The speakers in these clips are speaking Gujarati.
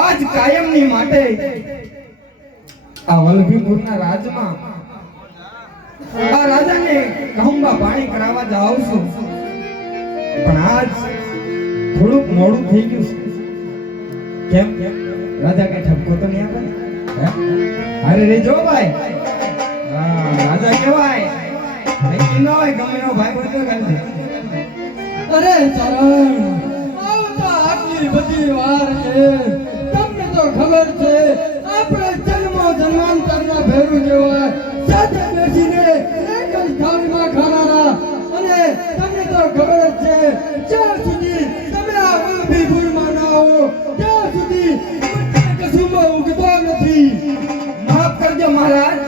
આજ કાયમની માટે આ વલ્લભીપુરના રાજમાં આ રાજાને કહુંબા પાણી કરાવવા જાઉં છું, પણ આજ થોડુંક મોડું થઈ ગયું છે. કેમ રાજા કઈ ઠપકો તો નહીં આપે? અરે રે જો ભાઈ, રાજા કેવાય નક્કી ન હોય, ગમે એનો ભાઈ બોલતો કરે. અરે ચરણ, આવતા આટલી બધી વાર છે, તમને તો ખબર છે આપણે જન્માંતરના ભેરું જેવા સાથે બેસીને એક જ થાળીમાં ખાનારા, અને તમને તો ખબર જ છે જ્યાં સુધી તમે આ વલ્લભીપુરમાં ના આવો ત્યાં સુધી કસુંબો ઉગતો નથી. માફ કરજો મહારાજ,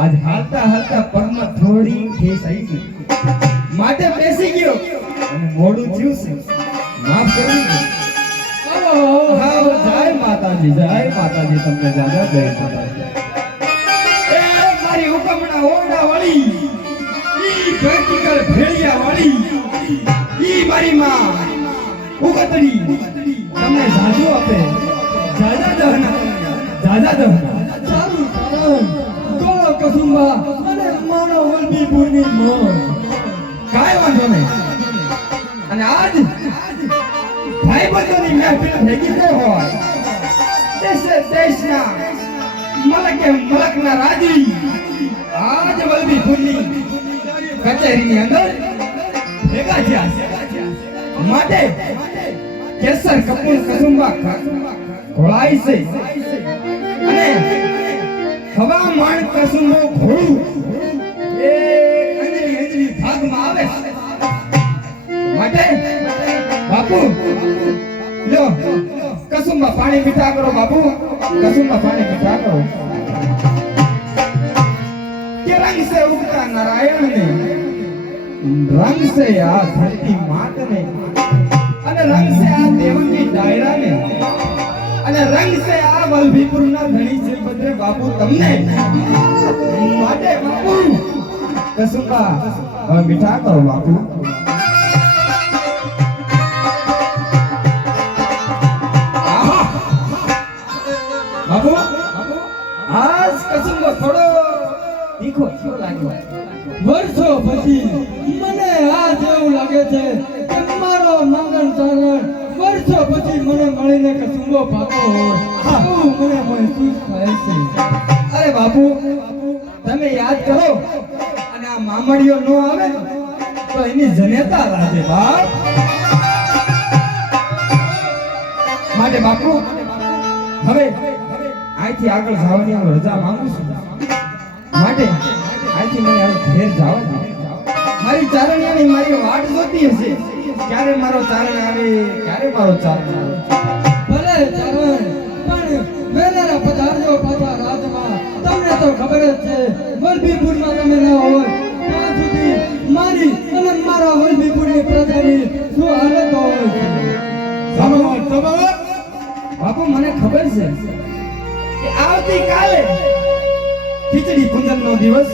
આજ હાલતા હાલતા પગમાં થોડી ઠેસ આવી ગઈ, માટે બેસી ગયો અને મોડું થયું છે. માફ કરજો. હા, જય માતાજી, જય માતાજી. તમને દાદા જય માતાજી. એ મારી હુકમણા ઓરડા વાળી, ઈ પ્રેક્ટિકલ ભેળિયા વાળી, ઈ મારી માં ઉગતડી તમને જાદુ આપે. જાજા દહના, જાજા દહના. સારું ચરણ, ગોળો કસુંબા અને માનો વલ્લભીપુરની મોજ. કાંઈ વાંધો નહીં. અને આજ ભાઈબંધોની મહેફિલ ભેગી થઈ હોય, દેશે દેશના મલકે મલકના રાજી આજ વલ્લભીપુરની કચેરીની અંદર ભેગા થયા છે. માટે કેસર કપૂર કસુંબા ઘોળાય છે અને હવા માણ કસુંબો ઘોડું એ અંજલી અંજલી ભાગમાં આવે છે. માટે બાપુ લ્યો કસુંબા પાણી મીઠા કરો. બાપુ કસુંબા પાણી મીઠા કરો. કે રંગ સે ઉગતા નારાયણ ને, રંગ સે આ ધરતી માત ને, અને રંગ સે આ દેવકી ડાયરા ને, અને રંગ સે આ વલ્લભીપુરના ધણી શિલભદ્રે બાપુ તમને. માટે બાપુ કસુંબા હવે મીઠા કરો. બાપુ બાપુ આજ કસુંબો થોડો તીખો લાગ્યો. વર્ષો પછી મને આજ એવું લાગે છે કે મારો મંગન ચરણ વર્ષો પછી મને મળીને કસુંબો પાકો હોય એવું મને મહેસૂસ થાય છે. અરે બાપુ તમે યાદ કરો, અને આ મામડીઓ નો આવે તો એની જનેતા લાગે બાપ. માટે બાપુ હવે અહીંથી આગળ જવાની હું રજા માંગુ છું. માટે અહીંથી મને હવે ઘેર જવા દો. મારી ચારણિયાની મારી વાટ જોતી હશે, ક્યારે મારો ચારણ આવે, ક્યારે મારો ચારણ આવે. ભલે ચરણ, પણ વેલેરા પધારજો પાછા રાજમાં. તમને તો ખબર જ છે વલ્લભીપુરમાં તમે ન હોય ત્યાં સુધી મારી અને મારા વલ્લભીપુરની પ્રજાની શું હાલત હોય છે. બાપુ મને ખબર છે કે આવતીકાલે ખીચડી પૂજનનો દિવસ,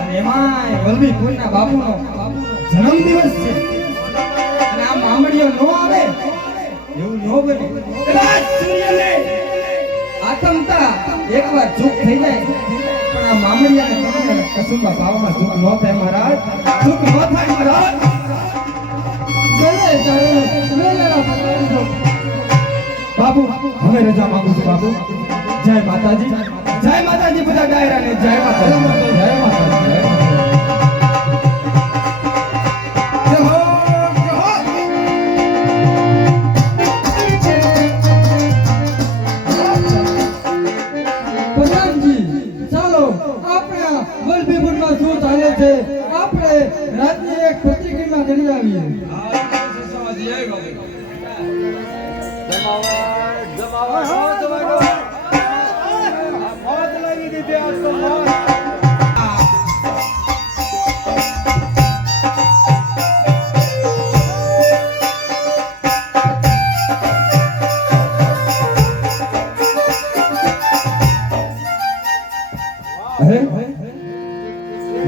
અને એમાંય વલ્લભીપુરના બાપુનો જન્મ દિવસ છે. અને આ મામડીઓ નો આવે એવું નો બને. કદાચ સૂર્યને આતમતા એકવાર ચૂક થઈ જાય, પણ આ મામડિયાને તમને કસુંબા પાવામાં ચૂક ન થાય મહારાજ, ચૂક ન થાય મહારાજ. ભલે ચરણ, વેલેરા પધારજો. બાપુ હવે રજા માંગુ છું. બાપુ જય માતાજી, જય માતાજી. બધા ડાયરાને જય માતાજી, જય માતાજી, જય માતાજી. જય હો, જય હો. પ્રધાનજી, ચાલો આપણે વલ્લભીપુરમાં શું ચાલે છે આપણે રાજની એક પત્રિકામાં કરી આવીએ.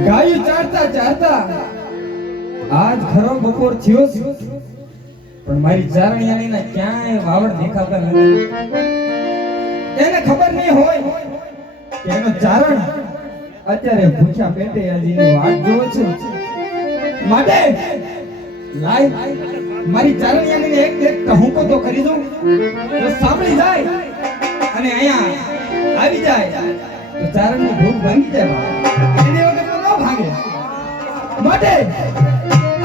ગાયું ચારતા ચારતા આજ ખરો બપોર થયો છે પણ મારી ચારણિયાણીના ક્યાંય વાવડ દેખાતા નથી. એને ખબર નહીં હોય કે એનો ચારણ અત્યારે ભૂખ્યા પેટે હજીની વાટ જોવે છે. માટે લાય મારી ચારણિયાણીને એક ટહુકો તો કરી દઉં, તો સાંભળી જાય અને અહીંયા આવી જાય તો ચારણની ભૂખ ભાંગી જાય. એને વગર તો ન ભાગે. માટે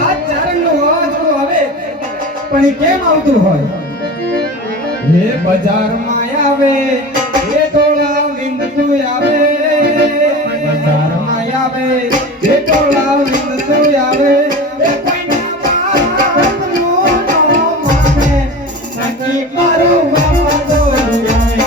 આ ચારણનો અવાજ આવે પણ એ કેમ આવતું હોય? હે બજારમાં આવે હે ટોળા વિંદતું આવે, બજારમાં આવે હે ટોળા વિંદતું આવે, એ કોઈના બાપનું ન માને, નક્કી મારો વામો આવે બા.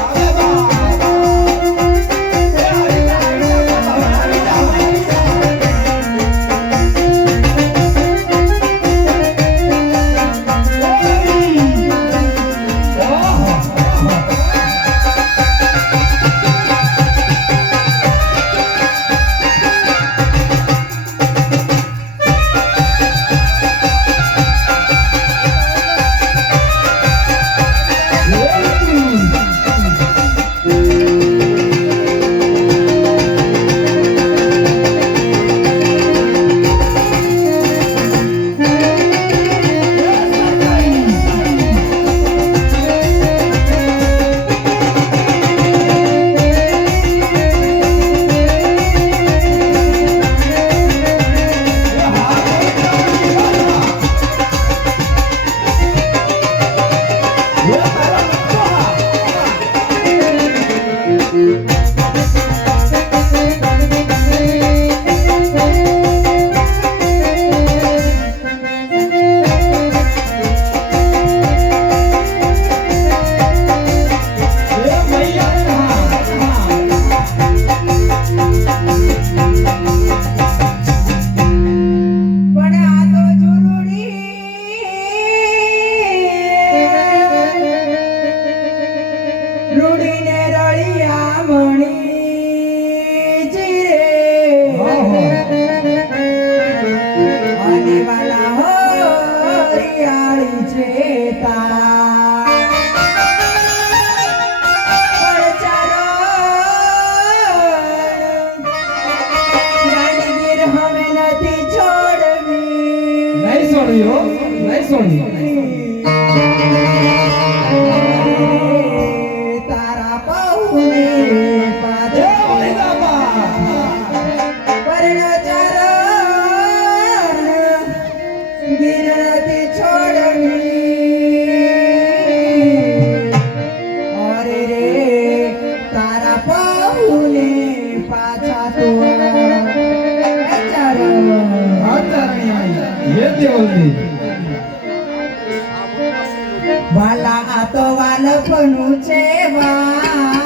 તારા પાઉને પાછે પરણચારણ ગિરતી છોડવી. અરે રે તારા પાઉને પાછા તો વાલા આ તો વાલપનું છે વા